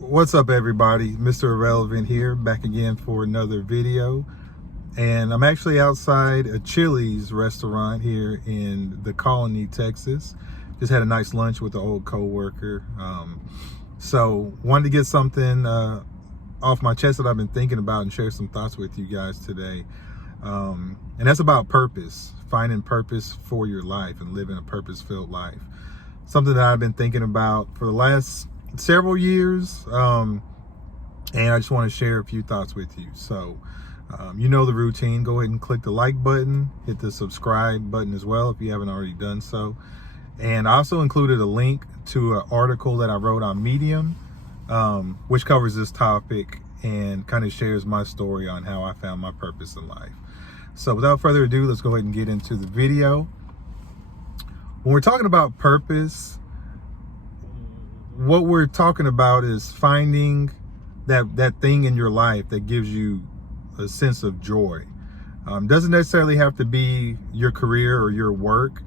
What's up, everybody? Mr. Irrelevant here, back again for another video. And I'm actually outside a Chili's restaurant here in the Colony, Texas. Just had a nice lunch with an old co-worker. So wanted to get something off my chest that I've been thinking about and share some thoughts with you guys today. And that's about purpose, finding purpose for your life and living a purpose-filled life. Something that I've been thinking about for the last several years, and I just want to share a few thoughts with you. So you know the routine. Go ahead and click the like button, hit the subscribe button as well if you haven't already done so. And I also included a link to an article that I wrote on Medium, which covers this topic and kind of shares my story on how I found my purpose in life. So without further ado, let's go ahead and get into the video. When we're talking about purpose, what we're talking about is finding that thing in your life that gives you a sense of joy. Doesn't necessarily have to be your career or your work.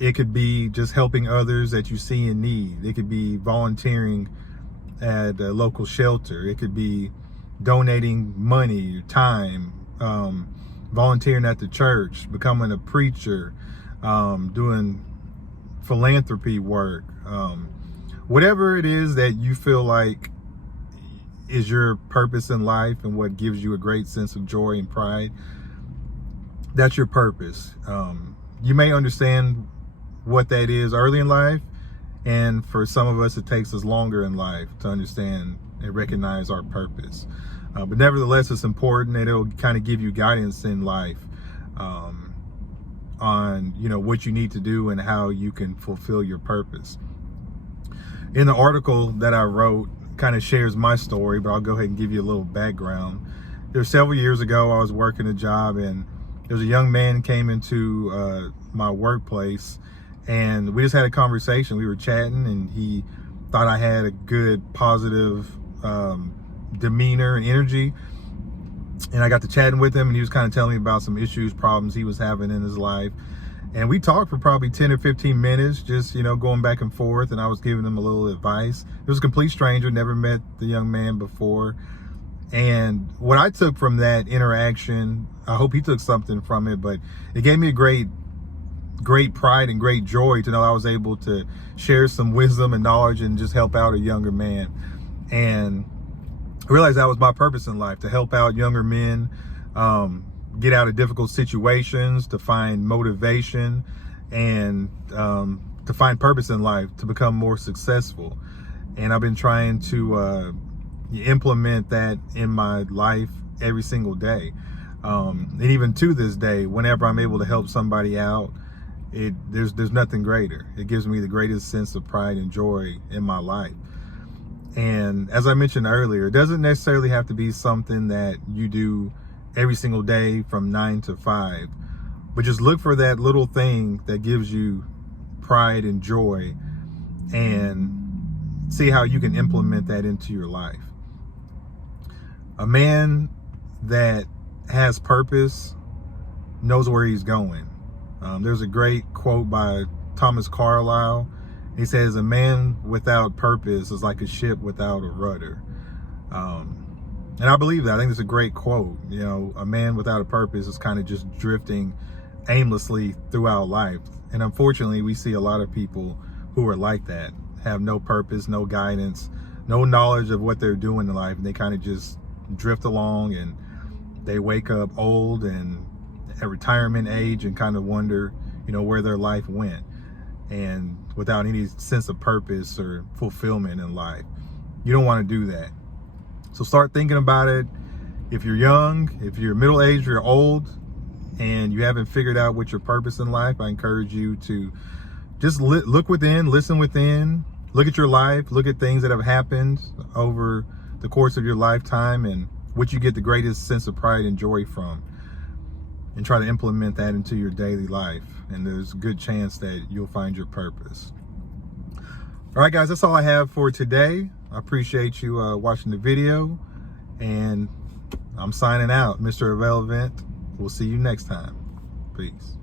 It could be just helping others that you see in need. It could be volunteering at a local shelter. It could be donating money, time, volunteering at the church, becoming a preacher, doing philanthropy work. Whatever it is that you feel like is your purpose in life and what gives you a great sense of joy and pride, that's your purpose. You may understand what that is early in life, and for some of us it takes us longer in life to understand and recognize our purpose. But nevertheless, it's important, and it'll kind of give you guidance in life on what you need to do and how you can fulfill your purpose. In the article that I wrote, kind of shares my story, but I'll go ahead and give you a little background. There were several years ago, I was working a job, and there was a young man came into my workplace, and we just had a conversation. We were chatting, and he thought I had a good, positive demeanor and energy. And I got to chatting with him, and he was kind of telling me about some issues, problems he was having in his life. And we talked for probably 10 or 15 minutes, just, going back and forth. And I was giving him a little advice. It was a complete stranger, never met the young man before. And what I took from that interaction, I hope he took something from it, but it gave me a great pride and great joy to know I was able to share some wisdom and knowledge and just help out a younger man. And I realized that was my purpose in life, to help out younger men, get out of difficult situations, to find motivation, and to find purpose in life, to become more successful. And I've been trying to implement that in my life every single day. And even to this day, whenever I'm able to help somebody out, there's nothing greater. It gives me the greatest sense of pride and joy in my life. And as I mentioned earlier, it doesn't necessarily have to be something that you do every single day from 9 to 5, but just look for that little thing that gives you pride and joy and see how you can implement that into your life. A man that has purpose knows where he's going. There's a great quote by Thomas Carlyle. He says, "A man without purpose is like a ship without a rudder." And I believe that. I think it's a great quote. A man without a purpose is kind of just drifting aimlessly throughout life. And unfortunately, we see a lot of people who are like that, have no purpose, no guidance, no knowledge of what they're doing in life. And they kind of just drift along, and they wake up old and at retirement age and kind of wonder, where their life went, and without any sense of purpose or fulfillment in life. You don't want to do that. So start thinking about it. If you're young, if you're middle-aged, or you're old, and you haven't figured out what your purpose in life, I encourage you to just look within, listen within, look at your life, look at things that have happened over the course of your lifetime and what you get the greatest sense of pride and joy from, and try to implement that into your daily life. And there's a good chance that you'll find your purpose. All right, guys, that's all I have for today. I appreciate you watching the video, and I'm signing out. Mr. Irrelevant. We'll see you next time. Peace.